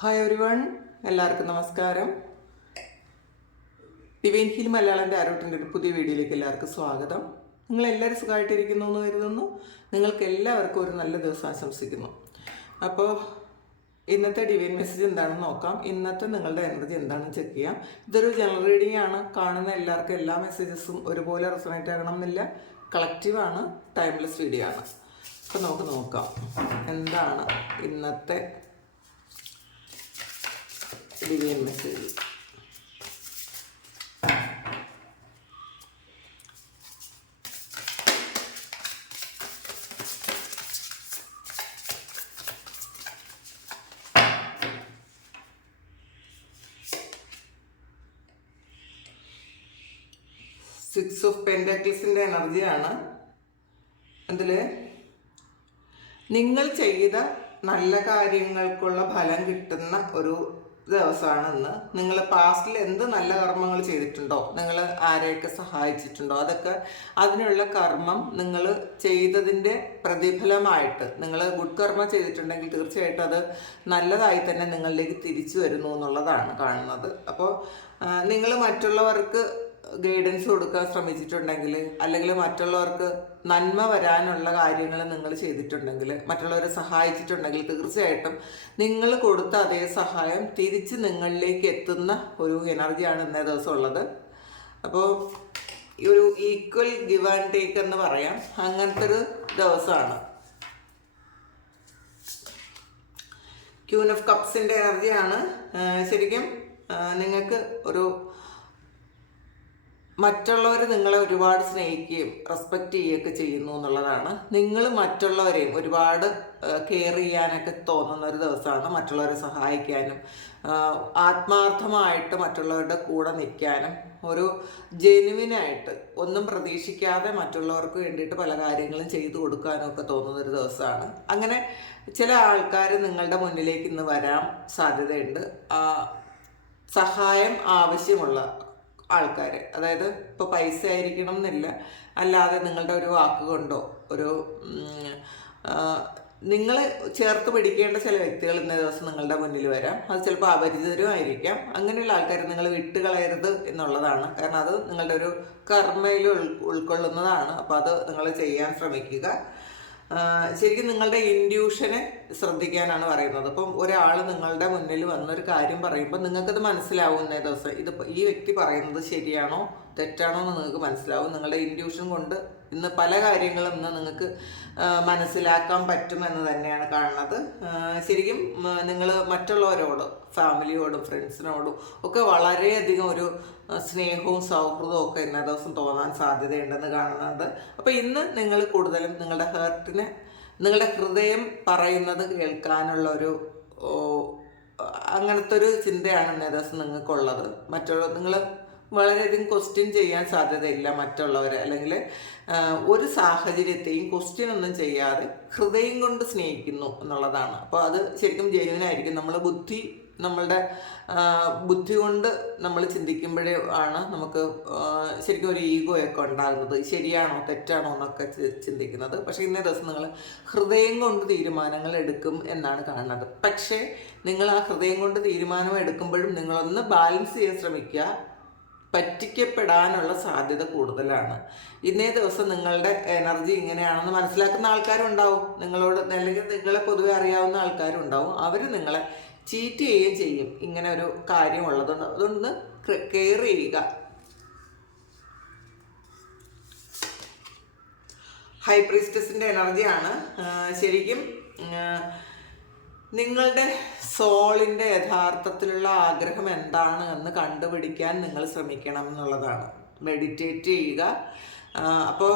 Hi everyone, എല്ലാവർക്കും നമസ്കാരം. Divine heal മലയാളൻ്റെ ആരോട്ടിൻ്റെ ഒരു പുതിയ വീഡിയോയിലേക്ക് എല്ലാവർക്കും സ്വാഗതം. നിങ്ങളെല്ലാവരും സുഖമായിട്ടിരിക്കുന്നു എന്ന് കരുതുന്നു. നിങ്ങൾക്ക് എല്ലാവർക്കും ഒരു നല്ല ദിവസം ആശംസിക്കുന്നു. അപ്പോൾ ഇന്നത്തെ ഡിവൈൻ മെസ്സേജ് എന്താണെന്ന് നോക്കാം. ഇന്നത്തെ നിങ്ങളുടെ എനർജി എന്താണെന്ന് ചെക്ക് ചെയ്യാം. ഇതൊരു ജനറൽ റീഡിംഗ് ആണ്. കാണുന്ന എല്ലാവർക്കും എല്ലാ മെസ്സേജസും ഒരുപോലെ റെസൊണേറ്റ് ആകണം എന്നില്ല. കളക്റ്റീവാണ്, ടൈംലെസ് വീഡിയോ ആണ്. അപ്പോൾ നമുക്ക് നോക്കാം എന്താണ് ഇന്നത്തെ ഡിവൈൻ മെസ്സേജ്. സിക്സ് ഓഫ് പെൻറ്റാക്കിൾസിൻ്റെ എനർജിയാണ്. അതിൽ നിങ്ങൾ ചെയ്ത നല്ല കാര്യങ്ങൾക്കുള്ള ഫലം കിട്ടുന്ന ഒരു ദിവസമാണ് ഇന്ന്. നിങ്ങൾ പാസ്റ്റിൽ എന്ത് നല്ല കർമ്മങ്ങൾ ചെയ്തിട്ടുണ്ടോ, നിങ്ങൾ ആരെയൊക്കെ സഹായിച്ചിട്ടുണ്ടോ, അതൊക്കെ അതിനുള്ള കർമ്മം നിങ്ങൾ ചെയ്തതിൻ്റെ പ്രതിഫലമായിട്ട് നിങ്ങൾ ഗുഡ് കർമ്മ ചെയ്തിട്ടുണ്ടെങ്കിൽ തീർച്ചയായിട്ടും അത് നല്ലതായി തന്നെ നിങ്ങളിലേക്ക് തിരിച്ചു വരുന്നു എന്നുള്ളതാണ് കാണുന്നത്. അപ്പോൾ നിങ്ങൾ മറ്റുള്ളവർക്ക് ഗൈഡൻസ് കൊടുക്കാൻ ശ്രമിച്ചിട്ടുണ്ടെങ്കിൽ, അല്ലെങ്കിൽ മറ്റുള്ളവർക്ക് നന്മ വരാനുള്ള കാര്യങ്ങൾ നിങ്ങൾ ചെയ്തിട്ടുണ്ടെങ്കിൽ, മറ്റുള്ളവരെ സഹായിച്ചിട്ടുണ്ടെങ്കിൽ തീർച്ചയായിട്ടും നിങ്ങൾ കൊടുത്ത അതേ സഹായം തിരിച്ച് നിങ്ങളിലേക്ക് എത്തുന്ന ഒരു എനർജിയാണ് ഇന്നേ ദിവസം ഉള്ളത്. അപ്പോൾ ഈ ഒരു ഈക്വൽ ഗിവ് ആൻഡ് ടേക്ക് എന്ന് പറയാം, അങ്ങനത്തെ ഒരു ദിവസമാണ്. ക്യൂൻ ഓഫ് കപ്സിൻ്റെ എനർജിയാണ്. ശരിക്കും നിങ്ങൾക്ക് ഒരു മറ്റുള്ളവർ നിങ്ങളെ ഒരുപാട് സ്നേഹിക്കുകയും റെസ്പെക്റ്റ് ചെയ്യുകയൊക്കെ ചെയ്യുന്നു എന്നുള്ളതാണ്. നിങ്ങൾ മറ്റുള്ളവരെയും ഒരുപാട് കെയർ ചെയ്യാനൊക്കെ തോന്നുന്ന ഒരു ദിവസമാണ്. മറ്റുള്ളവരെ സഹായിക്കാനും ആത്മാർത്ഥമായിട്ട് മറ്റുള്ളവരുടെ കൂടെ നിൽക്കാനും ഒരു ജെനുവിനായിട്ട് ഒന്നും പ്രതീക്ഷിക്കാതെ മറ്റുള്ളവർക്ക് വേണ്ടിയിട്ട് പല കാര്യങ്ങളും ചെയ്തു കൊടുക്കാനും ഒക്കെ തോന്നുന്നൊരു ദിവസമാണ്. അങ്ങനെ ചില ആൾക്കാർ നിങ്ങളുടെ മുന്നിലേക്ക് ഇന്ന് വരാൻ സാധ്യതയുണ്ട്. സഹായം ആവശ്യമുള്ള ആൾക്കാർ, അതായത് ഇപ്പോൾ പൈസ ആയിരിക്കണം എന്നില്ല, അല്ലാതെ നിങ്ങളുടെ ഒരു വാക്കുകൊണ്ടോ ഒരു നിങ്ങൾ ചേർത്ത് പിടിക്കേണ്ട ചില വ്യക്തികൾ ഇന്നേ ദിവസം നിങ്ങളുടെ മുന്നിൽ വരാം. അത് ചിലപ്പോൾ അപരിചിതരും ആയിരിക്കാം. അങ്ങനെയുള്ള ആൾക്കാർ നിങ്ങൾ വിട്ടുകളയരുത് എന്നുള്ളതാണ്. കാരണം അത് നിങ്ങളുടെ ഒരു കർമ്മയിൽ ഉൾക്കൊള്ളുന്നതാണ്. അപ്പോൾ അത് നിങ്ങൾ ചെയ്യാൻ ശ്രമിക്കുക. ശരിക്കും നിങ്ങളുടെ ഇൻഡ്യൂഷനെ ശ്രദ്ധിക്കാനാണ് പറയുന്നത്. അപ്പം ഒരാൾ നിങ്ങളുടെ മുന്നിൽ വന്നൊരു കാര്യം പറയുമ്പോൾ നിങ്ങൾക്കത് മനസ്സിലാവും ഇന്നേ ദിവസം ഇതിപ്പോൾ ഈ വ്യക്തി പറയുന്നത് ശരിയാണോ തെറ്റാണോ എന്ന് നിങ്ങൾക്ക് മനസ്സിലാവും. നിങ്ങളുടെ ഇൻഡ്യൂഷൻ കൊണ്ട് ഇന്ന് പല കാര്യങ്ങളും ഇന്ന് നിങ്ങൾക്ക് മനസ്സിലാക്കാൻ പറ്റുമെന്ന് തന്നെയാണ് കാണുന്നത്. ശരിക്കും നിങ്ങൾ മറ്റുള്ളവരോട്, ഫാമിലിയോടും ഫ്രണ്ട്സിനോടും ഒക്കെ വളരെയധികം ഒരു സ്നേഹവും സൗഹൃദവും ഒക്കെ ഇന്നേ ദിവസം തോന്നാൻ സാധ്യതയുണ്ടെന്ന് കാണുന്നുണ്ട്. അപ്പോൾ ഇന്ന് നിങ്ങൾ കൂടുതലും നിങ്ങളുടെ ഹേർട്ടിനെ, നിങ്ങളുടെ ഹൃദയം പറയുന്നത് കേൾക്കാനുള്ള ഒരു അങ്ങനത്തെ ഒരു ചിന്തയാണ് ഇന്നേ ദിവസം നിങ്ങൾക്കുള്ളത്. നിങ്ങൾ വളരെയധികം ക്വസ്റ്റ്യൻ ചെയ്യാൻ സാധ്യതയില്ല മറ്റുള്ളവരെ, അല്ലെങ്കിൽ ഒരു സാഹചര്യത്തെയും ക്വസ്റ്റ്യൻ ഒന്നും ചെയ്യാതെ ഹൃദയം കൊണ്ട് സ്നേഹിക്കുന്നു എന്നുള്ളതാണ്. അപ്പോൾ അത് ശരിക്കും ജെന്യുവനായിരിക്കും. നമ്മളുടെ ബുദ്ധി കൊണ്ട് നമ്മൾ ചിന്തിക്കുമ്പോഴേ ആണ് നമുക്ക് ശരിക്കും ഒരു ഈഗോയൊക്കെ ഉണ്ടാകുന്നത്. ശരിയാണോ തെറ്റാണോ എന്നൊക്കെ ചിന്തിക്കുന്നത്. പക്ഷേ ഇന്നേ ദിവസം നിങ്ങൾ ഹൃദയം കൊണ്ട് തീരുമാനങ്ങൾ എടുക്കും എന്നാണ് കാണുന്നത്. പക്ഷേ നിങ്ങൾ ആ ഹൃദയം കൊണ്ട് തീരുമാനം എടുക്കുമ്പോഴും നിങ്ങളൊന്ന് ബാലൻസ് ചെയ്യാൻ ശ്രമിക്കുക. പറ്റിക്കപ്പെടാനുള്ള സാധ്യത കൂടുതലാണ്. ഇന്നേ ദിവസം നിങ്ങളുടെ എനർജി ഇങ്ങനെയാണെന്ന് മനസ്സിലാക്കുന്ന ആൾക്കാരും ഉണ്ടാവും നിങ്ങളോട്, അല്ലെങ്കിൽ നിങ്ങളെ പൊതുവെ അറിയാവുന്ന ആൾക്കാരും ഉണ്ടാവും. അവർ നിങ്ങളെ ചീറ്റ് ചെയ്യുകയും ചെയ്യും. ഇങ്ങനെ ഒരു കാര്യം ഉള്ളതുകൊണ്ട് അതൊന്ന് കെയർ ചെയ്യുക. ഹൈ പ്രീസ്റ്റസിൻ്റെ എനർജിയാണ്. ശരിക്കും നിങ്ങളുടെ സോളിൻ്റെ യഥാർത്ഥത്തിലുള്ള ആഗ്രഹം എന്താണ് എന്ന് കണ്ടുപിടിക്കാൻ നിങ്ങൾ ശ്രമിക്കണം എന്നുള്ളതാണ്. മെഡിറ്റേറ്റ് ചെയ്യുക. അപ്പോൾ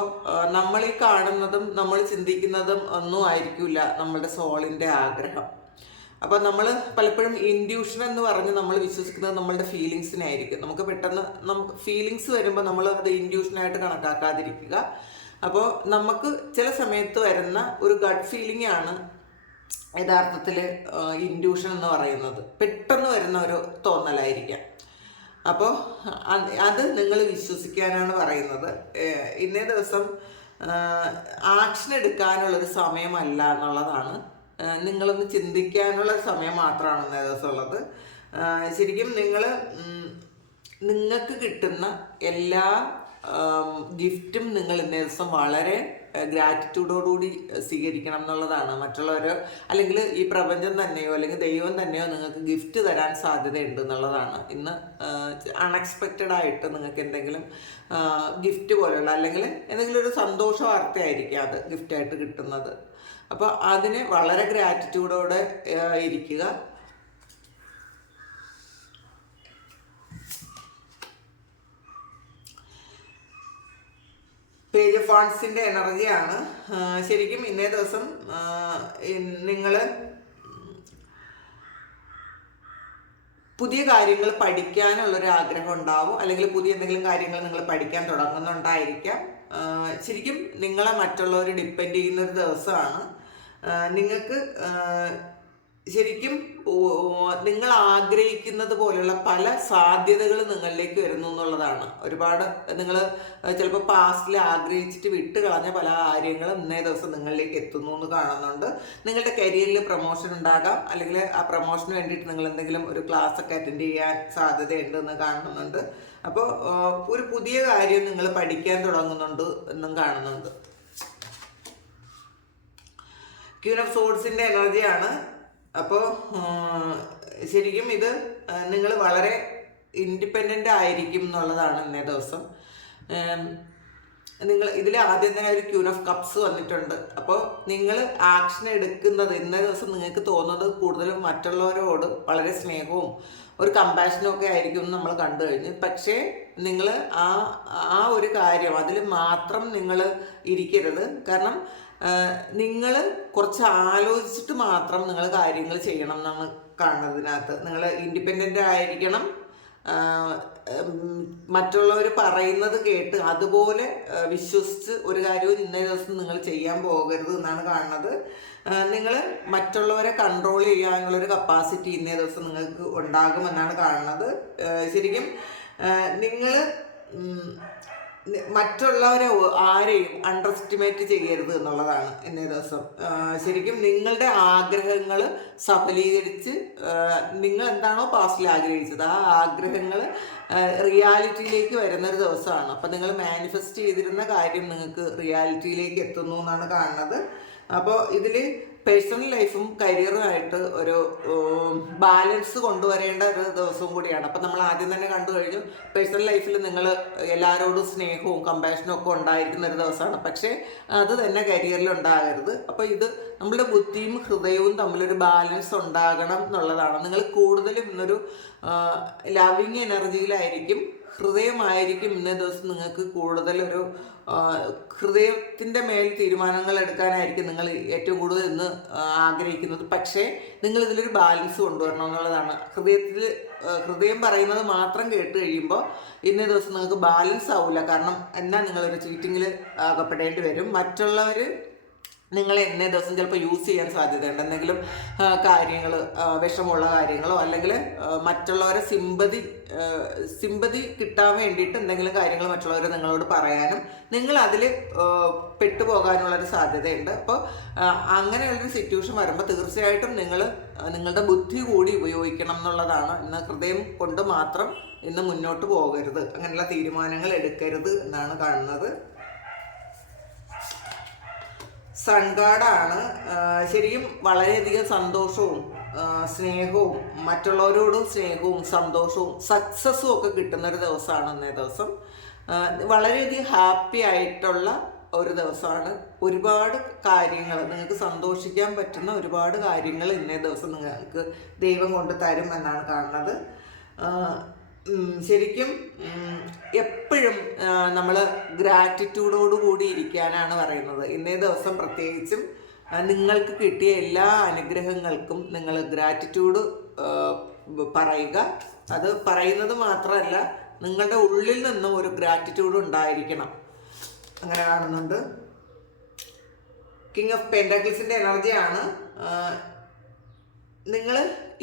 നമ്മൾ ഈ കാണുന്നതും നമ്മൾ ചിന്തിക്കുന്നതും ഒന്നും ആയിരിക്കില്ല നമ്മളുടെ സോളിൻ്റെ ആഗ്രഹം. അപ്പോൾ നമ്മൾ പലപ്പോഴും ഇൻഡ്യൂഷൻ എന്ന് പറഞ്ഞ് നമ്മൾ വിശ്വസിക്കുന്നത് നമ്മളുടെ ഫീലിങ്സിനായിരിക്കും. നമുക്ക് പെട്ടെന്ന് ഫീലിങ്സ് വരുമ്പോൾ നമ്മൾ അത് ഇൻഡ്യൂഷനായിട്ട് കണക്കാക്കാതിരിക്കുക. അപ്പോൾ നമുക്ക് ചില സമയത്ത് വരുന്ന ഒരു ഗട്ട് ഫീലിംഗ് ആണ് യഥാർത്ഥത്തിൽ ഇൻഡ്യൂഷൻ എന്ന് പറയുന്നത്. പെട്ടെന്ന് വരുന്ന ഒരു തോന്നലായിരിക്കാം. അപ്പോൾ അത് നിങ്ങൾ വിശ്വസിക്കാനാണ് പറയുന്നത്. ഇന്നേ ദിവസം ആക്ഷൻ എടുക്കാനുള്ളൊരു സമയമല്ല എന്നുള്ളതാണ് നിങ്ങളൊന്ന് ചിന്തിക്കാനുള്ള സമയം മാത്രമാണ് ഇന്നേ ദിവസം ഉള്ളത്. ശരിക്കും നിങ്ങൾക്ക് കിട്ടുന്ന എല്ലാ ഗിഫ്റ്റും നിങ്ങൾ ഇന്നേ ദിവസം വളരെ ഗ്രാറ്റിറ്റ്യൂഡോടുകൂടി സ്വീകരിക്കണം എന്നുള്ളതാണ്. മറ്റുള്ളവരോ അല്ലെങ്കിൽ ഈ പ്രപഞ്ചം തന്നെയോ അല്ലെങ്കിൽ ദൈവം തന്നെയോ നിങ്ങൾക്ക് ഗിഫ്റ്റ് തരാൻ സാധ്യതയുണ്ട് എന്നുള്ളതാണ്. ഇന്ന് അൺഎക്സ്പെക്റ്റഡ് ആയിട്ട് നിങ്ങൾക്ക് എന്തെങ്കിലും ഗിഫ്റ്റ് പോലെയുള്ള അല്ലെങ്കിൽ എന്തെങ്കിലും ഒരു സന്തോഷ വാർത്തയായിരിക്കും അത് ഗിഫ്റ്റായിട്ട് കിട്ടുന്നത്. അപ്പോൾ അതിന് വളരെ ഗ്രാറ്റിറ്റ്യൂഡോടെ ഇരിക്കുക. പേജ് ഓഫ് വാൺസിൻ്റെ എനർജിയാണ്. ശരിക്കും ഇന്നേ ദിവസം നിങ്ങൾ പുതിയ കാര്യങ്ങൾ പഠിക്കാനുള്ളൊരു ആഗ്രഹം ഉണ്ടാവും, അല്ലെങ്കിൽ പുതിയ എന്തെങ്കിലും കാര്യങ്ങൾ നിങ്ങൾ പഠിക്കാൻ തുടങ്ങുന്നുണ്ടായിരിക്കാം. ശരിക്കും നിങ്ങളെ മറ്റുള്ളവർ ഡിപ്പെൻഡ് ചെയ്യുന്നൊരു ദിവസമാണ്. നിങ്ങൾക്ക് ശരിക്കും നിങ്ങൾ ആഗ്രഹിക്കുന്നത് പോലെയുള്ള പല സാധ്യതകൾ നിങ്ങളിലേക്ക് വരുന്നു എന്നുള്ളതാണ്. ഒരുപാട് നിങ്ങൾ ചിലപ്പോൾ പാസ്റ്റിൽ ആഗ്രഹിച്ചിട്ട് വിട്ട് കളഞ്ഞ പല കാര്യങ്ങളും ഇന്നേ ദിവസം നിങ്ങളിലേക്ക് എത്തുന്നു എന്ന് കാണുന്നുണ്ട്. നിങ്ങളുടെ കരിയറിൽ പ്രൊമോഷൻ ഉണ്ടാകാം, അല്ലെങ്കിൽ ആ പ്രൊമോഷന് വേണ്ടിയിട്ട് നിങ്ങൾ എന്തെങ്കിലും ഒരു ക്ലാസ് ഒക്കെ അറ്റൻഡ് ചെയ്യാൻ സാധ്യതയുണ്ട് എന്ന് കാണുന്നുണ്ട്. അപ്പോൾ ഒരു പുതിയ കാര്യം നിങ്ങൾ പഠിക്കാൻ തുടങ്ങുന്നുണ്ട് എന്നും കാണുന്നുണ്ട്. ക്വീൻ ഓഫ് സോർഡ്സിൻ്റെ എനർജിയാണ്. അപ്പോൾ ശരിക്കും ഇത് നിങ്ങൾ വളരെ ഇൻഡിപെൻഡൻ്റ് ആയിരിക്കും എന്നുള്ളതാണ് ഇന്നേ ദിവസം. നിങ്ങൾ ഇതിൽ ആദ്യം തന്നെ ഒരു ക്വീൻ ഓഫ് കപ്സ് വന്നിട്ടുണ്ട്. അപ്പോൾ നിങ്ങൾ ആക്ഷൻ എടുക്കുന്നത് ഇന്നേ ദിവസം നിങ്ങൾക്ക് തോന്നുന്നത് കൂടുതലും മറ്റുള്ളവരോട് വളരെ സ്നേഹവും ഒരു കമ്പാഷനും ഒക്കെ ആയിരിക്കും എന്ന് നമ്മൾ കണ്ടു കഴിഞ്ഞു. പക്ഷേ നിങ്ങൾ ആ ഒരു കാര്യം അതിൽ മാത്രം നിങ്ങൾ ഇരിക്കരുത്. കാരണം നിങ്ങൾ കുറച്ച് ആലോചിച്ചിട്ട് മാത്രം നിങ്ങൾ കാര്യങ്ങൾ ചെയ്യണം എന്നാണ് കാണുന്നതിനകത്ത്. നിങ്ങൾ ഇൻഡിപെൻഡൻ്റ് ആയിരിക്കണം. മറ്റുള്ളവർ പറയുന്നത് കേട്ട് അതുപോലെ വിശ്വസിച്ച് ഒരു കാര്യവും ഇന്നേ ദിവസം നിങ്ങൾ ചെയ്യാൻ പോകരുത് എന്നാണ് കാണുന്നത്. നിങ്ങൾ മറ്റുള്ളവരെ കൺട്രോൾ ചെയ്യാനുള്ളൊരു കപ്പാസിറ്റി ഇന്നേ ദിവസം നിങ്ങൾക്ക് ഉണ്ടാകുമെന്നാണ് കാണുന്നത്. ശരിക്കും നിങ്ങൾ മറ്റുള്ളവരെ ആരെയും അണ്ടർ എസ്റ്റിമേറ്റ് ചെയ്യരുത് എന്നുള്ളതാണ് ഇന്നേ ദിവസം. ശരിക്കും നിങ്ങളുടെ ആഗ്രഹങ്ങൾ സഫലീകരിച്ച് നിങ്ങൾ എന്താണോ പാസ്റ്റിൽ ആഗ്രഹിച്ചത് ആ ആഗ്രഹങ്ങൾ റിയാലിറ്റിയിലേക്ക് വരുന്നൊരു ദിവസമാണ്. അപ്പം നിങ്ങൾ മാനിഫെസ്റ്റ് ചെയ്തിരുന്ന കാര്യം നിങ്ങൾക്ക് റിയാലിറ്റിയിലേക്ക് എത്തുന്നു എന്നാണ് കാണുന്നത്. അപ്പോൾ ഇതിൽ പേഴ്സണൽ ലൈഫും കരിയറുമായിട്ട് ഒരു ബാലൻസ് കൊണ്ടുവരേണ്ട ഒരു ദിവസവും കൂടിയാണ്. അപ്പം നമ്മൾ ആദ്യം തന്നെ കണ്ടു കഴിഞ്ഞു, പേഴ്സണൽ ലൈഫിൽ നിങ്ങൾ എല്ലാവരോടും സ്നേഹവും കമ്പാഷനും ഒക്കെ ഉണ്ടായിരിക്കുന്ന ഒരു ദിവസമാണ്. പക്ഷേ അത് തന്നെ കരിയറിൽ ഉണ്ടാകരുത്. അപ്പോൾ ഇത് നമ്മുടെ ബുദ്ധിയും ഹൃദയവും തമ്മിലൊരു ബാലൻസ് ഉണ്ടാകണം എന്നുള്ളതാണ്. നിങ്ങൾ കൂടുതലും ഇന്നൊരു ലവിങ് എനർജിയിലായിരിക്കും. ഹൃദയമായിരിക്കും ഇന്നേ ദിവസം നിങ്ങൾക്ക് കൂടുതലൊരു ഹൃദയത്തിൻ്റെ മേൽ തീരുമാനങ്ങൾ എടുക്കാനായിരിക്കും നിങ്ങൾ ഏറ്റവും കൂടുതൽ ഇന്ന് ആഗ്രഹിക്കുന്നത്. പക്ഷേ നിങ്ങൾ ഇതിലൊരു ബാലൻസ് കൊണ്ടുവരണം എന്നുള്ളതാണ്. ഹൃദയം പറയുന്നത് മാത്രം കേട്ട് കഴിയുമ്പോൾ ഇന്നേ ദിവസം നിങ്ങൾക്ക് ബാലൻസ് ആവില്ല. കാരണം എന്നാൽ നിങ്ങളൊരു ചീറ്റിങ്ങിൽ അകപ്പെടേണ്ടി വരും. മറ്റുള്ളവർ നിങ്ങൾ ഇന്നേ ദിവസം ചിലപ്പോൾ യൂസ് ചെയ്യാൻ സാധ്യതയുണ്ട്. എന്തെങ്കിലും കാര്യങ്ങൾ വിഷമുള്ള കാര്യങ്ങളോ അല്ലെങ്കിൽ മറ്റുള്ളവരെ സിമ്പതി കിട്ടാൻ വേണ്ടിയിട്ട് എന്തെങ്കിലും കാര്യങ്ങൾ മറ്റുള്ളവർ നിങ്ങളോട് പറയാനും നിങ്ങൾ അതിൽ പെട്ടുപോകാനുള്ളൊരു സാധ്യതയുണ്ട്. അപ്പോൾ അങ്ങനെയുള്ളൊരു സിറ്റുവേഷൻ വരുമ്പോൾ തീർച്ചയായിട്ടും നിങ്ങളുടെ ബുദ്ധി കൂടി ഉപയോഗിക്കണം എന്നുള്ളതാണ്. ഇന്ന് ഹൃദയം കൊണ്ട് മാത്രം ഇന്ന് മുന്നോട്ട് പോകരുത്, അങ്ങനെയുള്ള തീരുമാനങ്ങൾ എടുക്കരുത് എന്നാണ് കാണുന്നത്. സൺഗാർഡാണ്. ശരിക്കും വളരെയധികം സന്തോഷവും സ്നേഹവും മറ്റുള്ളവരോടും സ്നേഹവും സന്തോഷവും സക്സസ്സും ഒക്കെ കിട്ടുന്നൊരു ദിവസമാണ് ഇന്നേ ദിവസം. വളരെയധികം ഹാപ്പി ആയിട്ടുള്ള ഒരു ദിവസമാണ്. ഒരുപാട് കാര്യങ്ങൾ നിങ്ങൾക്ക് സന്തോഷിക്കാൻ പറ്റുന്ന ഒരുപാട് കാര്യങ്ങൾ ഇന്നേ ദിവസം നിങ്ങൾക്ക് ദൈവം കൊണ്ട് തരും എന്നാണ് കാണുന്നത്. ശരിക്കും എപ്പോഴും നമ്മൾ ഗ്രാറ്റിറ്റ്യൂഡോട് കൂടി ഇരിക്കാനാണ് പറയുന്നത്. ഇന്നേ ദിവസം പ്രത്യേകിച്ചും നിങ്ങൾക്ക് കിട്ടിയ എല്ലാ അനുഗ്രഹങ്ങൾക്കും നിങ്ങൾ ഗ്രാറ്റിറ്റ്യൂഡ് പറയുക. അത് പറയുന്നത് മാത്രമല്ല, നിങ്ങളുടെ ഉള്ളിൽ നിന്നും ഒരു ഗ്രാറ്റിറ്റ്യൂഡ് ഉണ്ടായിരിക്കണം. അങ്ങനെ കാണുന്നുണ്ട്. കിങ് ഓഫ് പെൻറ്റാക്കിൾസിൻ്റെ എനർജിയാണ്. നിങ്ങൾ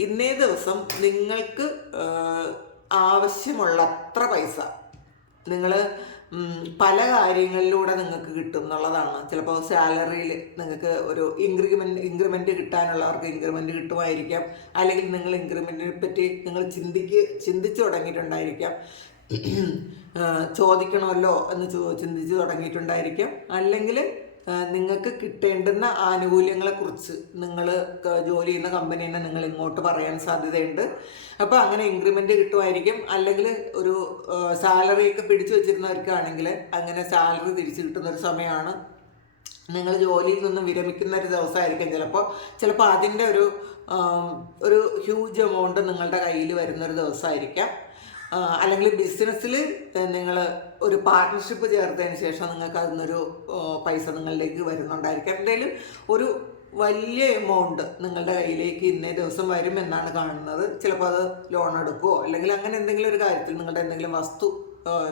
ഇന്നേ ദിവസം നിങ്ങൾക്ക് ആവശ്യമുള്ള അത്ര പൈസ നിങ്ങൾ പല കാര്യങ്ങളിലൂടെ നിങ്ങൾക്ക് കിട്ടും എന്നുള്ളതാണ്. ചിലപ്പോൾ സാലറിയിൽ നിങ്ങൾക്ക് ഒരു ഇൻക്രിമെൻറ്റ് കിട്ടാനുള്ളവർക്ക് ഇൻക്രിമെൻറ്റ് കിട്ടുമായിരിക്കാം. അല്ലെങ്കിൽ നിങ്ങൾ ഇൻക്രിമെൻറ്റിനെ പറ്റി നിങ്ങൾ ചിന്തിച്ചു തുടങ്ങിയിട്ടുണ്ടായിരിക്കാം. ചോദിക്കണമല്ലോ എന്ന് ചിന്തിച്ച് തുടങ്ങിയിട്ടുണ്ടായിരിക്കാം. അല്ലെങ്കിൽ നിങ്ങൾക്ക് കിട്ടേണ്ടുന്ന ആനുകൂല്യങ്ങളെക്കുറിച്ച് നിങ്ങൾ ജോലി ചെയ്യുന്ന കമ്പനീനെ നിങ്ങൾ ഇങ്ങോട്ട് പറയാൻ സാധ്യതയുണ്ട്. അപ്പോൾ അങ്ങനെ ഇൻക്രിമെൻ്റ് കിട്ടുമായിരിക്കും. അല്ലെങ്കിൽ ഒരു സാലറിയൊക്കെ പിടിച്ചു വെച്ചിരുന്നവർക്കാണെങ്കിൽ അങ്ങനെ സാലറി തിരിച്ചു കിട്ടുന്നൊരു സമയമാണ്. നിങ്ങൾ ജോലിയിൽ നിന്നും വിരമിക്കുന്ന ഒരു ദിവസമായിരിക്കും. ചിലപ്പോൾ അതിൻ്റെ ഒരു ഹ്യൂജ് എമൗണ്ട് നിങ്ങളുടെ കയ്യിൽ വരുന്നൊരു ദിവസമായിരിക്കാം. അല്ലെങ്കിൽ ബിസിനസ്സിൽ നിങ്ങൾ ഒരു പാർട്ട്ണർഷിപ്പ് ചേർത്തതിന് ശേഷം നിങ്ങൾക്ക് അതിനൊരു പൈസ നിങ്ങളിലേക്ക് വരുന്നുണ്ടായിരിക്കാം. എന്തായാലും ഒരു വലിയ എമൗണ്ട് നിങ്ങളുടെ കയ്യിലേക്ക് ഇന്നേ ദിവസം വരുമെന്നാണ് കാണുന്നത്. ചിലപ്പോൾ അത് ലോൺ എടുക്കുകയോ അല്ലെങ്കിൽ അങ്ങനെ എന്തെങ്കിലും ഒരു കാര്യത്തിൽ നിങ്ങളുടെ എന്തെങ്കിലും വസ്തു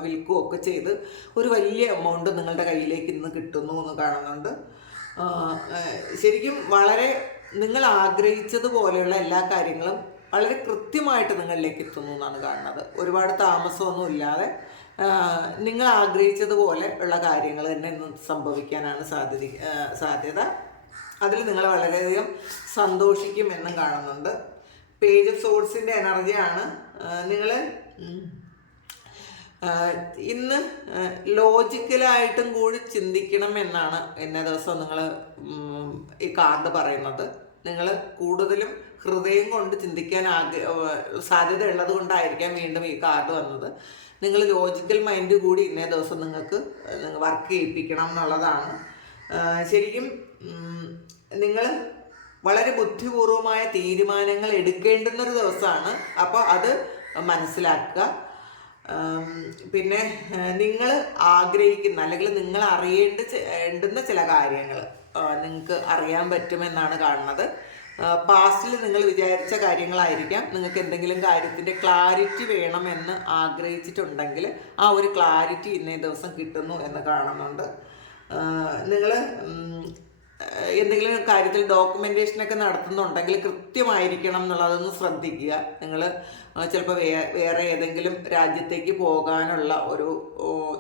വിൽക്കുകയോ ഒക്കെ ചെയ്ത് ഒരു വലിയ എമൗണ്ട് നിങ്ങളുടെ കയ്യിലേക്ക് ഇന്ന് കിട്ടുന്നു എന്ന് കാണുന്നുണ്ട്. ശരിക്കും വളരെ നിങ്ങൾ ആഗ്രഹിച്ചതുപോലെയുള്ള എല്ലാ കാര്യങ്ങളും വളരെ കൃത്യമായിട്ട് നിങ്ങളിലേക്ക് എത്തുന്നു എന്നാണ് കാണുന്നത്. ഒരുപാട് താമസമൊന്നും ഇല്ലാതെ നിങ്ങൾ ആഗ്രഹിച്ചതുപോലെ ഉള്ള കാര്യങ്ങൾ തന്നെ ഇന്ന് സംഭവിക്കാനാണ് സാധ്യത. അതിൽ നിങ്ങൾ വളരെയധികം സന്തോഷിക്കുമെന്നും കാണുന്നുണ്ട്. പേജ് ഓഫ് സോഴ്സിൻ്റെ എനർജിയാണ്. നിങ്ങൾ ഇന്ന് ലോജിക്കലായിട്ടും കൂടി ചിന്തിക്കണം എന്നാണ് ഇന്നേ ദിവസം നിങ്ങൾ ഈ കാർഡ് പറയുന്നത്. നിങ്ങൾ കൂടുതലും ഹൃദയം കൊണ്ട് ചിന്തിക്കാൻ സാധ്യത ഉള്ളത് കൊണ്ടായിരിക്കാം വീണ്ടും ഈ കാർഡ് വന്നത്. നിങ്ങൾ ലോജിക്കൽ മൈൻഡ് കൂടി ഇന്നേ ദിവസം നിങ്ങൾക്ക് വർക്ക് ചെയ്യിപ്പിക്കണം എന്നുള്ളതാണ്. ശരിക്കും നിങ്ങൾ വളരെ ബുദ്ധിപൂർവമായ തീരുമാനങ്ങൾ എടുക്കേണ്ടുന്നൊരു ദിവസമാണ്. അപ്പോൾ അത് മനസ്സിലാക്കുക. പിന്നെ നിങ്ങൾ ആഗ്രഹിക്കുന്ന അല്ലെങ്കിൽ നിങ്ങൾ അറിയേണ്ടുന്ന ചില കാര്യങ്ങൾ നിങ്ങൾക്ക് അറിയാൻ പറ്റുമെന്നാണ് കാണുന്നത്. പാസ്റ്റിൽ നിങ്ങൾ വിചാരിച്ച കാര്യങ്ങളായിരിക്കാം. നിങ്ങൾക്ക് എന്തെങ്കിലും കാര്യത്തിൻ്റെ ക്ലാരിറ്റി വേണമെന്ന് ആഗ്രഹിച്ചിട്ടുണ്ടെങ്കിൽ ആ ഒരു ക്ലാരിറ്റി ഇന്നേ ദിവസം കിട്ടുന്നു എന്ന് കാണുന്നുണ്ട്. നിങ്ങൾ എന്തെങ്കിലും കാര്യത്തിൽ ഡോക്യുമെൻറ്റേഷനൊക്കെ നടത്തുന്നുണ്ടെങ്കിൽ കൃത്യമായിരിക്കണം എന്നുള്ളതൊന്ന് ശ്രദ്ധിക്കുക. നിങ്ങൾ ചിലപ്പോൾ വേറെ ഏതെങ്കിലും രാജ്യത്തേക്ക് പോകാനുള്ള ഒരു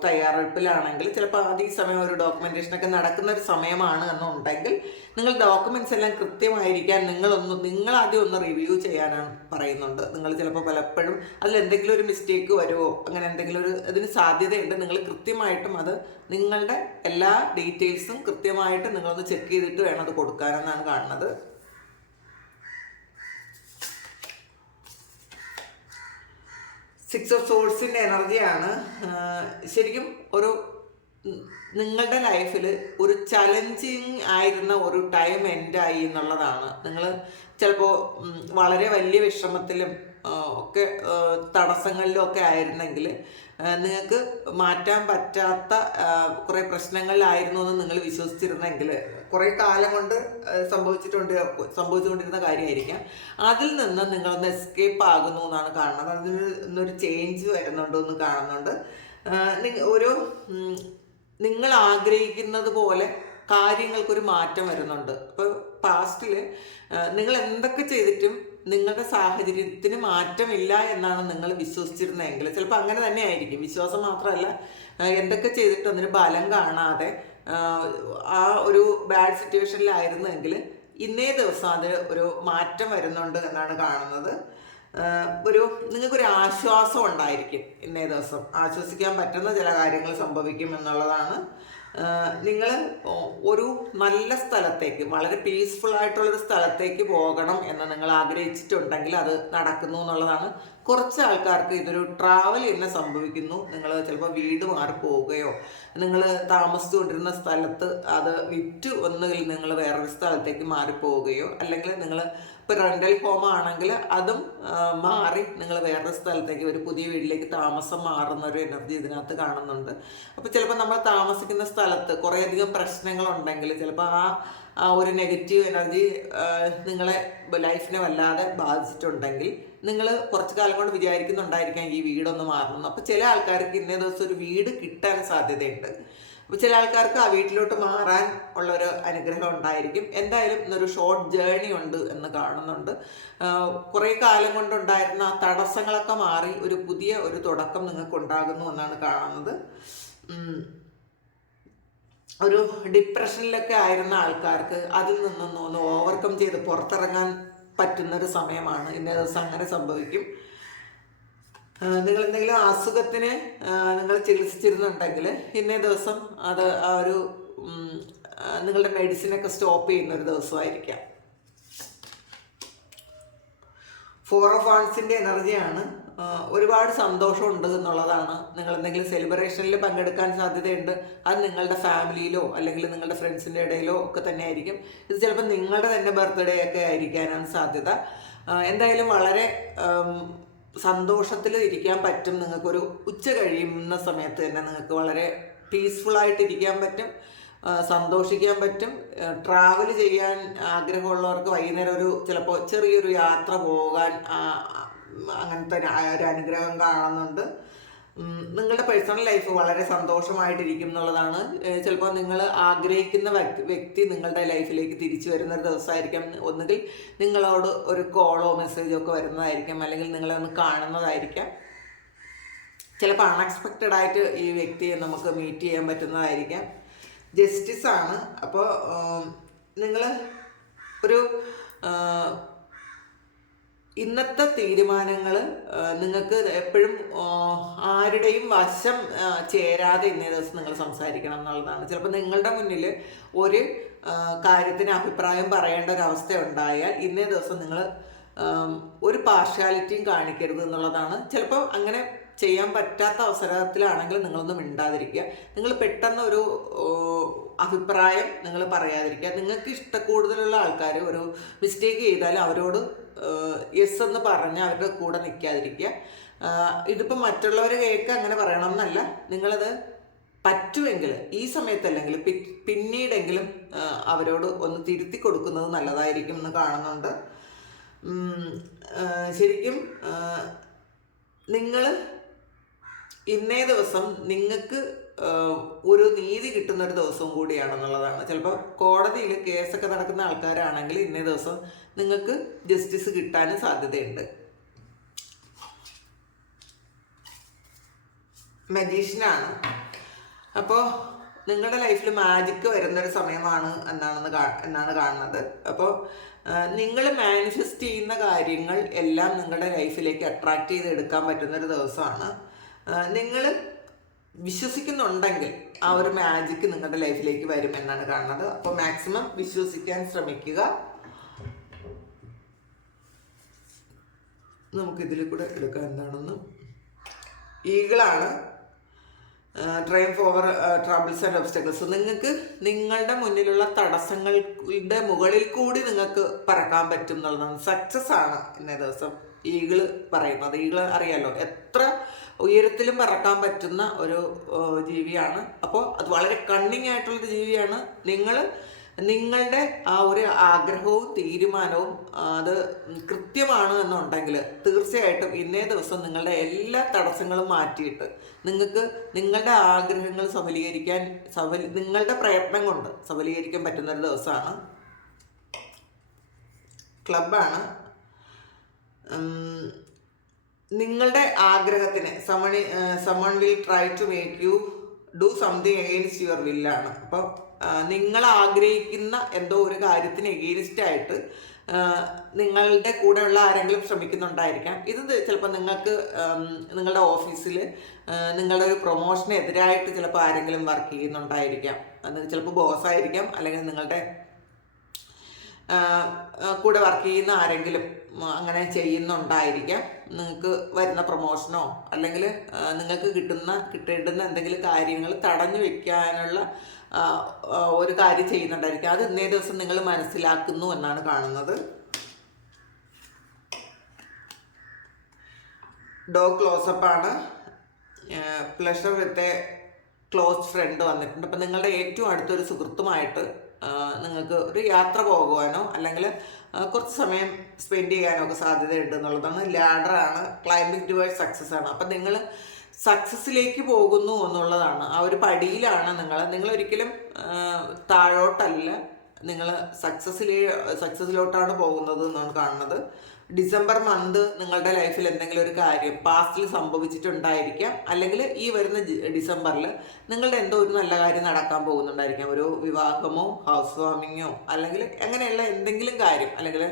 തയ്യാറെടുപ്പിലാണെങ്കിൽ ചിലപ്പോൾ ഈ സമയം ഒരു ഡോക്യുമെൻറ്റേഷനൊക്കെ നടക്കുന്ന ഒരു സമയമാണ് എന്നുണ്ടെങ്കിൽ നിങ്ങൾ ഡോക്യുമെൻറ്റ്സ് എല്ലാം കൃത്യമായിരിക്കാൻ നിങ്ങളാദ്യം ഒന്ന് റിവ്യൂ ചെയ്യാനാണ് പറയുന്നുണ്ട്. നിങ്ങൾ ചിലപ്പോൾ പലപ്പോഴും അതിലെന്തെങ്കിലും ഒരു മിസ്റ്റേക്ക് വരുമോ അങ്ങനെ എന്തെങ്കിലും അതിന് സാധ്യതയുണ്ട്. നിങ്ങൾ കൃത്യമായിട്ടും അത് നിങ്ങളുടെ എല്ലാ ഡീറ്റെയിൽസും കൃത്യമായിട്ട് നിങ്ങളൊന്ന് ചെക്ക് ചെയ്തിട്ട് വേണം അത് കൊടുക്കാനെന്നാണ് കാണുന്നത്. സിക്സ് ഓഫ് സോഴ്സിൻ്റെ എനർജിയാണ്. ശരിക്കും നിങ്ങളുടെ ലൈഫിൽ ഒരു ചലഞ്ചിങ് ആയിരുന്ന ഒരു ടൈം എൻഡായി എന്നുള്ളതാണ്. നിങ്ങൾ ചിലപ്പോൾ വളരെ വലിയ വിഷമത്തിലും ഒക്കെ തടസ്സങ്ങളിലും ഒക്കെ ആയിരുന്നെങ്കിൽ നിങ്ങൾക്ക് മാറ്റാൻ പറ്റാത്ത കുറേ പ്രശ്നങ്ങളിലായിരുന്നു എന്ന് നിങ്ങൾ വിശ്വസിച്ചിരുന്നെങ്കിൽ കുറേ കാലം കൊണ്ട് സംഭവിച്ചുകൊണ്ടിരുന്ന കാര്യമായിരിക്കാം. അതിൽ നിന്ന് നിങ്ങളൊന്ന് എസ്കേപ്പ് ആകുന്നു എന്നാണ് കാണുന്നത്. അതിൽ നിന്നൊരു ചേഞ്ച് വരുന്നുണ്ടോ എന്ന് കാണുന്നുണ്ട്. നിങ്ങൾ ആഗ്രഹിക്കുന്നത് പോലെ കാര്യങ്ങൾക്കൊരു മാറ്റം വരുന്നുണ്ട്. ഇപ്പോൾ പാസ്റ്റിൽ നിങ്ങൾ എന്തൊക്കെ ചെയ്തിട്ടും നിങ്ങളുടെ സാഹചര്യത്തിന് മാറ്റമില്ല എന്നാണ് നിങ്ങൾ വിശ്വസിച്ചിരുന്നതെങ്കിൽ ചിലപ്പോൾ അങ്ങനെ തന്നെ ആയിരിക്കും. വിശ്വാസം മാത്രമല്ല, എന്തൊക്കെ ചെയ്തിട്ടും അതിന് ബലം കാണാതെ ആ ഒരു ബാഡ് സിറ്റുവേഷനിലായിരുന്നെങ്കിൽ ഇന്നേ ദിവസം അത് ഒരു മാറ്റം വരുന്നുണ്ട് എന്നാണ് കാണുന്നത്. നിങ്ങൾക്കൊരു ആശ്വാസം ഉണ്ടായിരിക്കും. ഇന്നേ ദിവസം ആശ്വസിക്കാൻ പറ്റുന്ന ചില കാര്യങ്ങൾ സംഭവിക്കും എന്നുള്ളതാണ്. നിങ്ങൾ ഒരു നല്ല സ്ഥലത്തേക്ക്, വളരെ പീസ്ഫുൾ ആയിട്ടുള്ളൊരു സ്ഥലത്തേക്ക് പോകണം എന്ന് നിങ്ങൾ ആഗ്രഹിച്ചിട്ടുണ്ടെങ്കിൽ അത് നടക്കുന്നു എന്നുള്ളതാണ്. കുറച്ച് ആൾക്കാർക്ക് ഇതൊരു ട്രാവൽ തന്നെ സംഭവിക്കുന്നു. നിങ്ങൾ ചിലപ്പോൾ വീട് മാറി പോവുകയോ നിങ്ങൾ താമസിച്ചുകൊണ്ടിരുന്ന സ്ഥലത്ത് അത് വിറ്റ് ഒന്നുകിൽ നിങ്ങൾ വേറൊരു സ്ഥലത്തേക്ക് മാറിപ്പോവുകയോ അല്ലെങ്കിൽ നിങ്ങൾ ഇപ്പോൾ റെൻ്റൽ ഹോം ആണെങ്കിൽ അതും മാറി നിങ്ങൾ വേറൊരു സ്ഥലത്തേക്ക് ഒരു പുതിയ വീട്ടിലേക്ക് താമസം മാറുന്ന ഒരു എനർജി ഇതിനകത്ത് കാണുന്നുണ്ട്. അപ്പോൾ ചിലപ്പോൾ നമ്മൾ താമസിക്കുന്ന സ്ഥലത്ത് കുറേയധികം പ്രശ്നങ്ങളുണ്ടെങ്കിൽ ചിലപ്പോൾ ആ ഒരു നെഗറ്റീവ് എനർജി നിങ്ങളെ ലൈഫിനെ വല്ലാതെ ബാധിച്ചിട്ടുണ്ടെങ്കിൽ നിങ്ങൾ കുറച്ച് കാലം കൊണ്ട് വിചാരിക്കുന്നുണ്ടായിരിക്കാം ഈ വീടൊന്ന് മാറണം. അപ്പോൾ ചില ആൾക്കാർക്ക് ഇന്നേ ദിവസം ഒരു വീട് കിട്ടാൻ സാധ്യതയുണ്ട്. അപ്പോൾ ചില ആൾക്കാർക്ക് ആ വീട്ടിലോട്ട് മാറാൻ ഉള്ളൊരു അനുഗ്രഹം ഉണ്ടായിരിക്കും. എന്തായാലും ഇന്നൊരു ഷോർട്ട് ജേർണി ഉണ്ട് എന്ന് കാണുന്നുണ്ട്. കുറേ കാലം കൊണ്ടുണ്ടായിരുന്ന ആ തടസ്സങ്ങളൊക്കെ മാറി ഒരു പുതിയ ഒരു തുടക്കം നിങ്ങൾക്ക് ഉണ്ടാകുന്നു എന്നാണ് കാണുന്നത്. ഒരു ഡിപ്രഷനിലൊക്കെ ആയിരുന്ന ആൾക്കാർക്ക് അതിൽ നിന്നൊന്ന് ഒന്ന് ഓവർകം ചെയ്ത് പുറത്തിറങ്ങാൻ പറ്റുന്നൊരു സമയമാണ്. ഇന്ന ദിവസം അങ്ങനെ സംഭവിക്കും. നിങ്ങൾ എന്തെങ്കിലും അസുഖത്തിന് നിങ്ങൾ ചികിത്സിച്ചിരുന്നുണ്ടെങ്കിൽ ഇന്നേ ദിവസം അത് ആ ഒരു നിങ്ങളുടെ മെഡിസിനൊക്കെ സ്റ്റോപ്പ് ചെയ്യുന്ന ഒരു ദിവസമായിരിക്കാം. 4 ഓഫ് വാൺസിൻ്റെ എനർജിയാണ്. ഒരുപാട് സന്തോഷമുണ്ട് എന്നുള്ളതാണ്. നിങ്ങൾ എന്തെങ്കിലും സെലിബ്രേഷനിൽ പങ്കെടുക്കാൻ സാധ്യതയുണ്ട്. അത് നിങ്ങളുടെ ഫാമിലിയിലോ അല്ലെങ്കിൽ നിങ്ങളുടെ ഫ്രണ്ട്സിൻ്റെ ഇടയിലോ ഒക്കെ തന്നെ ആയിരിക്കും. ഇത് ചിലപ്പോൾ നിങ്ങളുടെ തന്നെ ബർത്ത്ഡേ ഒക്കെ ആയിരിക്കാനാണ് സാധ്യത. എന്തായാലും വളരെ സന്തോഷത്തിൽ ഇരിക്കാൻ പറ്റും. നിങ്ങൾക്കൊരു ഉച്ച കഴിയുന്ന സമയത്ത് തന്നെ നിങ്ങൾക്ക് വളരെ പീസ്ഫുള്ളായിട്ടിരിക്കാൻ പറ്റും, സന്തോഷിക്കാൻ പറ്റും. ട്രാവൽ ചെയ്യാൻ ആഗ്രഹമുള്ളവർക്ക് വൈകുന്നേരം ചിലപ്പോൾ ചെറിയൊരു യാത്ര പോകാൻ അങ്ങനത്തെ ഒരു അനുഗ്രഹം കാണുന്നുണ്ട്. നിങ്ങളുടെ പേഴ്സണൽ ലൈഫ് വളരെ സന്തോഷമായിട്ടിരിക്കും എന്നുള്ളതാണ്. ചിലപ്പോൾ നിങ്ങൾ ആഗ്രഹിക്കുന്ന വ്യക്തി നിങ്ങളുടെ ലൈഫിലേക്ക് തിരിച്ചു വരുന്നൊരു ദിവസമായിരിക്കാം. ഒന്നുകിൽ നിങ്ങളോട് ഒരു കോളോ മെസ്സേജോ ഒക്കെ വരുന്നതായിരിക്കാം, അല്ലെങ്കിൽ നിങ്ങളെ ഒന്ന് കാണുന്നതായിരിക്കാം. ചിലപ്പോൾ അൺഎക്സ്പെക്റ്റഡ് ആയിട്ട് ഈ വ്യക്തിയെ നമുക്ക് മീറ്റ് ചെയ്യാൻ പറ്റുന്നതായിരിക്കാം. ജസ്റ്റിസ് ആണ്. അപ്പോൾ നിങ്ങൾ ഒരു ഇന്നത്തെ തീരുമാനങ്ങൾ നിങ്ങൾക്ക് എപ്പോഴും ആരുടെയും വശം ചേരാതെ ഇന്നേ ദിവസം നിങ്ങൾ സംസാരിക്കണം എന്നുള്ളതാണ്. ചിലപ്പോൾ നിങ്ങളുടെ മുന്നിൽ ഒരു കാര്യത്തിന് അഭിപ്രായം പറയേണ്ട ഒരവസ്ഥ ഉണ്ടായാൽ ഇന്നേ ദിവസം നിങ്ങൾ ഒരു പാർഷ്യാലിറ്റിയും കാണിക്കരുത് എന്നുള്ളതാണ്. ചിലപ്പോൾ അങ്ങനെ ചെയ്യാൻ പറ്റാത്ത അവസരത്തിലാണെങ്കിൽ നിങ്ങളൊന്നും മിണ്ടാതിരിക്കുക. നിങ്ങൾ പെട്ടെന്ന് ഒരു അഭിപ്രായം നിങ്ങൾ പറയാതിരിക്കുക. നിങ്ങൾക്ക് ഇഷ്ടക്കൂടുതലുള്ള ആൾക്കാർ ഒരു മിസ്റ്റേക്ക് ചെയ്താൽ അവരോട് യെസ് എന്ന് പറഞ്ഞ് അവരുടെ കൂടെ നിൽക്കാതിരിക്കുക. ഇതിപ്പോൾ മറ്റുള്ളവർ കേൾക്കുക അങ്ങനെ പറയണം എന്നല്ല. നിങ്ങളത് പറ്റുമെങ്കിൽ ഈ സമയത്തല്ലെങ്കിൽ പിന്നീടെങ്കിലും അവരോട് ഒന്ന് തിരുത്തി കൊടുക്കുന്നത് നല്ലതായിരിക്കും എന്ന് കാണുന്നുണ്ട്. ശരിക്കും നിങ്ങൾ ഇന്നേ ദിവസം നിങ്ങൾക്ക് ഒരു നീതി കിട്ടുന്നൊരു ദിവസവും കൂടിയാണെന്നുള്ളതാണ്. ചിലപ്പോൾ കോടതിയിൽ കേസൊക്കെ നടക്കുന്ന ആൾക്കാരാണെങ്കിൽ ഇന്നേ ദിവസം നിങ്ങൾക്ക് ജസ്റ്റിസ് കിട്ടാനും സാധ്യതയുണ്ട്. മജീഷ്യനാണ്. അപ്പോൾ നിങ്ങളുടെ ലൈഫിൽ മാജിക്ക് വരുന്നൊരു സമയമാണ് എന്നാണ് കാണുന്നത്. അപ്പോൾ നിങ്ങൾ മാനിഫെസ്റ്റ് ചെയ്യുന്ന കാര്യങ്ങൾ എല്ലാം നിങ്ങളുടെ ലൈഫിലേക്ക് അട്രാക്റ്റ് ചെയ്ത് എടുക്കാൻ പറ്റുന്നൊരു ദിവസമാണ്. നിങ്ങൾ വിശ്വസിക്കുന്നുണ്ടെങ്കിൽ ആ ഒരു മാജിക്ക് നിങ്ങളുടെ ലൈഫിലേക്ക് വരും എന്നാണ് കാണുന്നത്. അപ്പോൾ മാക്സിമം വിശ്വസിക്കാൻ ശ്രമിക്കുക. നമുക്കിതിൽ കൂടെ എടുക്കാം എന്താണെന്ന്. ഈഗിളാണ്. Triumph over troubles and obstacles. നിങ്ങൾക്ക് നിങ്ങളുടെ മുന്നിലുള്ള തടസ്സങ്ങളുടെ മുകളിൽ കൂടി നിങ്ങൾക്ക് പറക്കാൻ പറ്റും എന്നുള്ളതാണ്. സക്സസ് ആണ് ഇന്നേ ദിവസം ഈഗിള് പറയുന്നത്. ഈഗിള് അറിയാലോ എത്ര ഉയരത്തിലും പറക്കാൻ പറ്റുന്ന ഒരു ജീവിയാണ്. അപ്പോൾ അത് വളരെ കണ്ണിങ് ആയിട്ടുള്ളൊരു ജീവിയാണ്. നിങ്ങളുടെ ആ ഒരു ആഗ്രഹവും തീരുമാനവും അത് കൃത്യമാണ് എന്നുണ്ടെങ്കിൽ തീർച്ചയായിട്ടും ഇന്നേ ദിവസം നിങ്ങളുടെ എല്ലാ തടസ്സങ്ങളും മാറ്റിയിട്ട് നിങ്ങൾക്ക് നിങ്ങളുടെ ആഗ്രഹങ്ങൾ നിങ്ങളുടെ പ്രയത്നം കൊണ്ട് സഫലീകരിക്കാൻ പറ്റുന്നൊരു ദിവസമാണ്. ക്ലബാണ്. നിങ്ങളുടെ ആഗ്രഹത്തിന് someone will try to make you do something against your will-ആണ്. അപ്പം നിങ്ങൾ ആഗ്രഹിക്കുന്ന എന്തോ ഒരു കാര്യത്തിന് എഗെയിൻസ്റ്റ് ആയിട്ട് നിങ്ങളുടെ കൂടെയുള്ള ആരെങ്കിലും ശ്രമിക്കുന്നുണ്ടായിരിക്കാം. ഇത് ചിലപ്പോൾ നിങ്ങൾക്ക് നിങ്ങളുടെ ഓഫീസിൽ നിങ്ങളുടെ ഒരു പ്രൊമോഷന് എതിരായിട്ട് ചിലപ്പോൾ ആരെങ്കിലും വർക്ക് ചെയ്യുന്നുണ്ടായിരിക്കാം. അത് ചിലപ്പോൾ ബോസായിരിക്കാം, അല്ലെങ്കിൽ നിങ്ങളുടെ കൂടെ വർക്ക് ചെയ്യുന്ന ആരെങ്കിലും അങ്ങനെ ചെയ്യുന്നുണ്ടായിരിക്കാം. നിങ്ങൾക്ക് വരുന്ന പ്രൊമോഷനോ അല്ലെങ്കിൽ നിങ്ങൾക്ക് കിട്ടേണ്ടുന്ന എന്തെങ്കിലും കാര്യങ്ങൾ തടഞ്ഞു വെക്കാനുള്ള ഒരു കാര്യം ചെയ്യുന്നുണ്ടായിരിക്കും. അത് ഇന്നേ ദിവസം നിങ്ങൾ മനസ്സിലാക്കുന്നു എന്നാണ് കാണുന്നത്. ഡോഗ് ക്ലോസപ്പാണ്. Pleasure with a close friend വന്നിട്ടുണ്ട്. അപ്പം നിങ്ങളുടെ ഏറ്റവും അടുത്തൊരു സുഹൃത്തുമായിട്ട് നിങ്ങൾക്ക് ഒരു യാത്ര പോകുവാനോ അല്ലെങ്കിൽ കുറച്ച് സമയം സ്പെൻഡ് ചെയ്യാനോ ഒക്കെ സാധ്യതയുണ്ട് എന്നുള്ളതാണ്. ലാഡറാണ്. ക്ലൈംബിംഗ് ടുവേർഡ്സ് സക്സസ് ആണ്. അപ്പം നിങ്ങൾ സക്സസ്സിലേക്ക് പോകുന്നു എന്നുള്ളതാണ്. ആ ഒരു പടിയിലാണ് നിങ്ങളൊരിക്കലും താഴോട്ടല്ല, നിങ്ങൾ സക്സസ്സിലോട്ടാണ് പോകുന്നത് എന്നാണ് കാണുന്നത്. ഡിസംബർ മന്ത് നിങ്ങളുടെ ലൈഫിൽ എന്തെങ്കിലും ഒരു കാര്യം പാസ്റ്റിൽ സംഭവിച്ചിട്ടുണ്ടായിരിക്കാം, അല്ലെങ്കിൽ ഈ വരുന്ന ഡിസംബറിൽ നിങ്ങളുടെ എന്തോ ഒരു നല്ല കാര്യം നടക്കാൻ പോകുന്നുണ്ടായിരിക്കാം. ഒരു വിവാഹമോ ഹൗസ് വാമിങ്ങോ അല്ലെങ്കിൽ അങ്ങനെയുള്ള എന്തെങ്കിലും കാര്യം, അല്ലെങ്കിൽ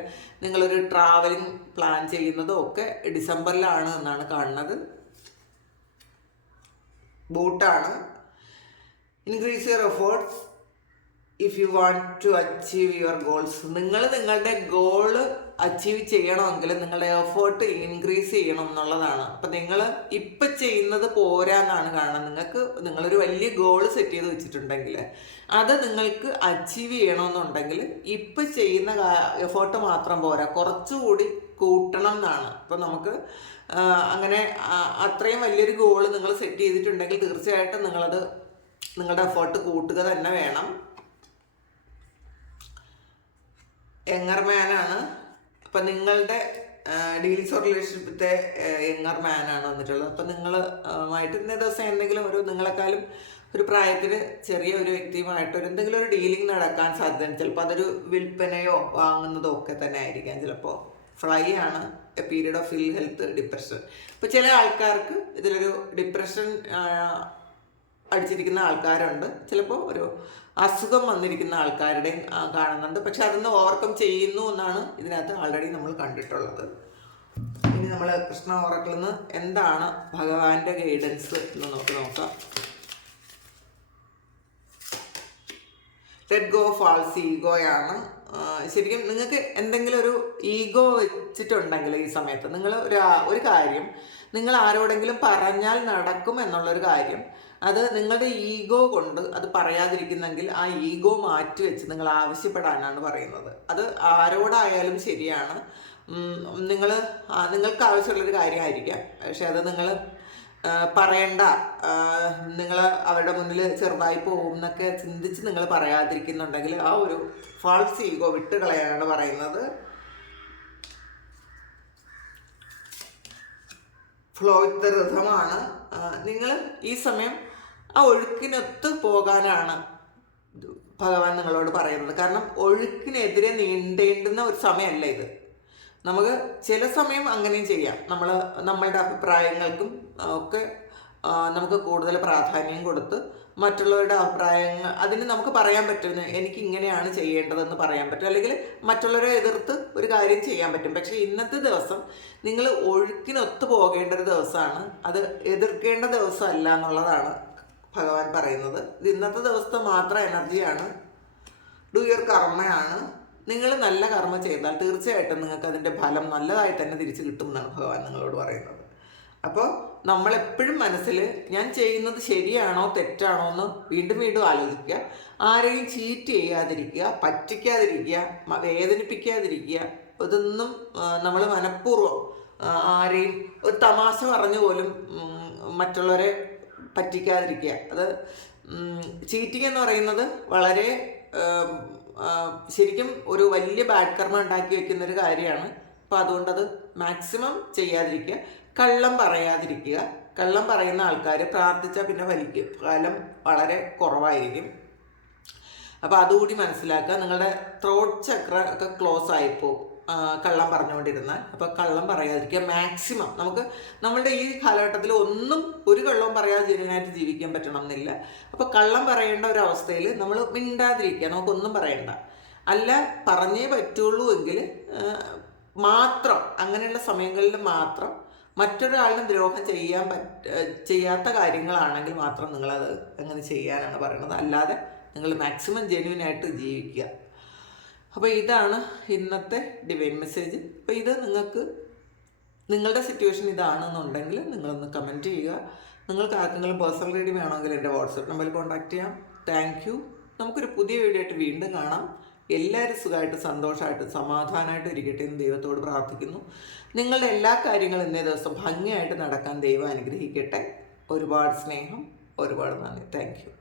നിങ്ങളൊരു ട്രാവലിംഗ് പ്ലാൻ ചെയ്യുന്നതോ ഒക്കെ ഡിസംബറിലാണ് എന്നാണ് കാണുന്നത്. ബൂട്ടാണ്. Increase your efforts if you want to achieve your goals. നിങ്ങൾ നിങ്ങളുടെ ഗോള് അച്ചീവ് ചെയ്യണമെങ്കിൽ നിങ്ങളുടെ എഫേർട്ട് ഇൻക്രീസ് ചെയ്യണം എന്നുള്ളതാണ്. അപ്പം നിങ്ങൾ ഇപ്പം ചെയ്യുന്നത് പോരാന്നാണ് കാണുന്നത്. നിങ്ങളൊരു വലിയ ഗോള് സെറ്റ് ചെയ്ത് വെച്ചിട്ടുണ്ടെങ്കിൽ അത് നിങ്ങൾക്ക് അച്ചീവ് ചെയ്യണമെന്നുണ്ടെങ്കിൽ ഇപ്പം ചെയ്യുന്ന എഫേർട്ട് മാത്രം പോരാ, കുറച്ചുകൂടി കൂട്ടണം എന്നാണ്. അപ്പം നമുക്ക് അങ്ങനെ അത്രയും വലിയൊരു ഗോള് നിങ്ങൾ സെറ്റ് ചെയ്തിട്ടുണ്ടെങ്കിൽ തീർച്ചയായിട്ടും നിങ്ങളുടെ എഫേർട്ട് കൂട്ടുക തന്നെ വേണം. യങ്ങർമാനാണ്. അപ്പം നിങ്ങളുടെ ഡീൽസ് ഓർ റിലേഷൻഷിപ്പിത്തെ യങ്ങർമാനാണ് വന്നിട്ടുള്ളത്. അപ്പം നിങ്ങളുമായിട്ട് ഇന്നേ ദിവസം എന്തെങ്കിലും നിങ്ങളെക്കാളും ഒരു പ്രായത്തിൽ ചെറിയ ഒരു വ്യക്തിയുമായിട്ട് എന്തെങ്കിലും ഒരു ഡീലിംഗ് നടക്കാൻ സാധ്യതയുണ്ട്. ചിലപ്പോൾ അതൊരു വിൽപ്പനയോ വാങ്ങുന്നതോ ഒക്കെ തന്നെ ആയിരിക്കാം. ചിലപ്പോൾ ഫ്ലൈ ആണ്. എ പീരീഡ് ഓഫ് ഇൽ ഹെൽത്ത്, ഡിപ്രഷൻ. ഇപ്പോൾ ചില ആൾക്കാർക്ക് ഇതിലൊരു ഡിപ്രഷൻ അടിച്ചിരിക്കുന്ന ആൾക്കാരുണ്ട്, ചിലപ്പോൾ ഒരു അസുഖം വന്നിരിക്കുന്ന ആൾക്കാരുടെയും കാണുന്നുണ്ട്. പക്ഷെ അതൊന്ന് ഓവർകം ചെയ്യുന്നു എന്നാണ് ഇതിനകത്ത് ഓൾറെഡി നമ്മൾ കണ്ടിട്ടുള്ളത്. ഇനി നമ്മൾ കൃഷ്ണ ഓറക്കിൽ നിന്ന് എന്താണ് ഭഗവാന്റെ ഗൈഡൻസ് എന്ന് നമുക്ക് നോക്കാം. ലെറ്റ് ഗോ ഫാൾസ് ഈഗോയാണ്. ശരിക്കും നിങ്ങൾക്ക് എന്തെങ്കിലും ഒരു ഈഗോ വെച്ചിട്ടുണ്ടെങ്കിൽ ഈ സമയത്ത് നിങ്ങൾ ഒരു കാര്യം നിങ്ങൾ ആരോടെങ്കിലും പറഞ്ഞാൽ നടക്കും എന്നുള്ളൊരു കാര്യം, അത് നിങ്ങളുടെ ഈഗോ കൊണ്ട് അത് പറയാതിരിക്കുന്നെങ്കിൽ ആ ഈഗോ മാറ്റിവെച്ച് നിങ്ങൾ ആവശ്യപ്പെടാനാണ് പറയുന്നത്. അത് ആരോടായാലും ശരിയാണ്. നിങ്ങൾക്ക് ആവശ്യമുള്ളൊരു കാര്യമായിരിക്കാം, പക്ഷെ അത് നിങ്ങൾ പറയണ്ട, നിങ്ങൾ അവരുടെ മുന്നിൽ ചെറുതായി പോകും എന്നൊക്കെ ചിന്തിച്ച് നിങ്ങൾ പറയാതിരിക്കുന്നുണ്ടെങ്കിൽ ആ ഒരു ഫാൾസ് ഈഗോ വിട്ട് കളയാനാണ് പറയുന്നത്. ഫ്ലോ വിത്ത് റിഥമാണ്. നിങ്ങൾ ഈ സമയം ആ ഒഴുക്കിനൊത്ത് പോകാനാണ് ഭഗവാൻ നിങ്ങളോട് പറയുന്നത്. കാരണം ഒഴുക്കിനെതിരെ നീണ്ടേണ്ടുന്ന ഒരു സമയമല്ല ഇത്. നമുക്ക് ചില സമയം അങ്ങനെയും ചെയ്യാം. നമ്മളുടെ അഭിപ്രായങ്ങൾക്കും ഒക്കെ നമുക്ക് കൂടുതൽ പ്രാധാന്യം കൊടുത്ത് മറ്റുള്ളവരുടെ അഭിപ്രായങ്ങൾ അതിന് നമുക്ക് പറയാൻ പറ്റും, എനിക്ക് ഇങ്ങനെയാണ് ചെയ്യേണ്ടതെന്ന് പറയാൻ പറ്റും, അല്ലെങ്കിൽ മറ്റുള്ളവരെ എതിർത്ത് ഒരു കാര്യം ചെയ്യാൻ പറ്റും. പക്ഷേ ഇന്നത്തെ ദിവസം നിങ്ങൾ ഒഴുക്കിനൊത്തു പോകേണ്ട ഒരു ദിവസമാണ്, അത് എതിർക്കേണ്ട ദിവസമല്ല എന്നുള്ളതാണ് ഭഗവാൻ പറയുന്നത്. ഇത് ഇന്നത്തെ ദിവസത്തെ മാത്രം എനർജിയാണ്. ഡു യുവർ കർമ്മയാണ്. നിങ്ങൾ നല്ല കർമ്മ ചെയ്താൽ തീർച്ചയായിട്ടും നിങ്ങൾക്ക് അതിൻ്റെ ഫലം നല്ലതായി തന്നെ തിരിച്ചു കിട്ടും എന്നാണ് ഭഗവാൻ നിങ്ങളോട് പറയുന്നത്. അപ്പോൾ നമ്മളെപ്പോഴും മനസ്സിൽ ഞാൻ ചെയ്യുന്നത് ശരിയാണോ തെറ്റാണോ എന്ന് വീണ്ടും വീണ്ടും ആലോചിക്കുക. ആരെയും ചീറ്റ് ചെയ്യാതിരിക്കുക, പറ്റിക്കാതിരിക്കുക, വേദനിപ്പിക്കാതിരിക്കുക. ഇതൊന്നും നമ്മൾ മനഃപൂർവ്വം ആരെയും ഒരു തമാശ പറഞ്ഞു പോലും മറ്റുള്ളവരെ പറ്റിക്കാതിരിക്കുക. അത് ചീറ്റിംഗ് എന്ന് പറയുന്നത് വളരെ ശരിക്കും ഒരു വലിയ ബാഡ് കർമ്മ ഉണ്ടാക്കി വെക്കുന്നൊരു കാര്യമാണ്. അപ്പോൾ അതുകൊണ്ടത് മാക്സിമം ചെയ്യാതിരിക്കുക. കള്ളം പറയാതിരിക്കുക. കള്ളം പറയുന്ന ആൾക്കാർ പ്രാർത്ഥിച്ചാൽ പിന്നെ ഫലം വളരെ കുറവായിരിക്കും. അപ്പോൾ അതുകൂടി മനസ്സിലാക്കുക. നിങ്ങളുടെ ത്രോട്ട് ചക്ര ഒക്കെ ക്ലോസ് ആയിപ്പോൾ കള്ളം പറഞ്ഞുകൊണ്ടിരുന്നാൽ. അപ്പോൾ കള്ളം പറയാതിരിക്കുക മാക്സിമം. നമ്മളുടെ ഈ കാലഘട്ടത്തിൽ ഒരു കള്ളവും പറയാതെ ജനുവിനായിട്ട് ജീവിക്കാൻ പറ്റണം എന്നില്ല. അപ്പോൾ കള്ളം പറയേണ്ട ഒരവസ്ഥയിൽ നമ്മൾ മിണ്ടാതിരിക്കുക, നമുക്കൊന്നും പറയണ്ട. അല്ല പറഞ്ഞേ പറ്റുള്ളൂ എങ്കിൽ മാത്രം, അങ്ങനെയുള്ള സമയങ്ങളിൽ മാത്രം മറ്റൊരാളിന് ദ്രോഹം ചെയ്യാത്ത കാര്യങ്ങളാണെങ്കിൽ മാത്രം നിങ്ങളത് അങ്ങനെ ചെയ്യാനാണ് പറയുന്നത്. അല്ലാതെ നിങ്ങൾ മാക്സിമം ജെന്യുവിനായിട്ട് ജീവിക്കുക. അപ്പോൾ ഇതാണ് ഇന്നത്തെ ഡിവൈൻ മെസ്സേജ്. അപ്പോൾ ഇത് നിങ്ങളുടെ സിറ്റുവേഷൻ ഇതാണെന്നുണ്ടെങ്കിൽ നിങ്ങളൊന്ന് കമൻറ്റ് ചെയ്യുക. നിങ്ങൾക്ക് ആർക്കെങ്കിലും പേഴ്സണൽ റീഡിംഗ് വേണമെങ്കിൽ എൻ്റെ വാട്സപ്പ് നമ്പറിൽ കോൺടാക്റ്റ് ചെയ്യാം. Thank you. നമുക്കൊരു പുതിയ വീഡിയോ ആയിട്ട് വീണ്ടും കാണാം. എല്ലാവരും സുഖമായിട്ട് സന്തോഷമായിട്ട് സമാധാനമായിട്ട് ഇരിക്കട്ടെ എന്ന് ദൈവത്തോട് പ്രാർത്ഥിക്കുന്നു. നിങ്ങളുടെ എല്ലാ കാര്യങ്ങളും ഇന്നേ ദിവസം ഭംഗിയായിട്ട് നടക്കാൻ ദൈവം അനുഗ്രഹിക്കട്ടെ. ഒരുപാട് സ്നേഹം, ഒരുപാട് നന്ദി. Thank you.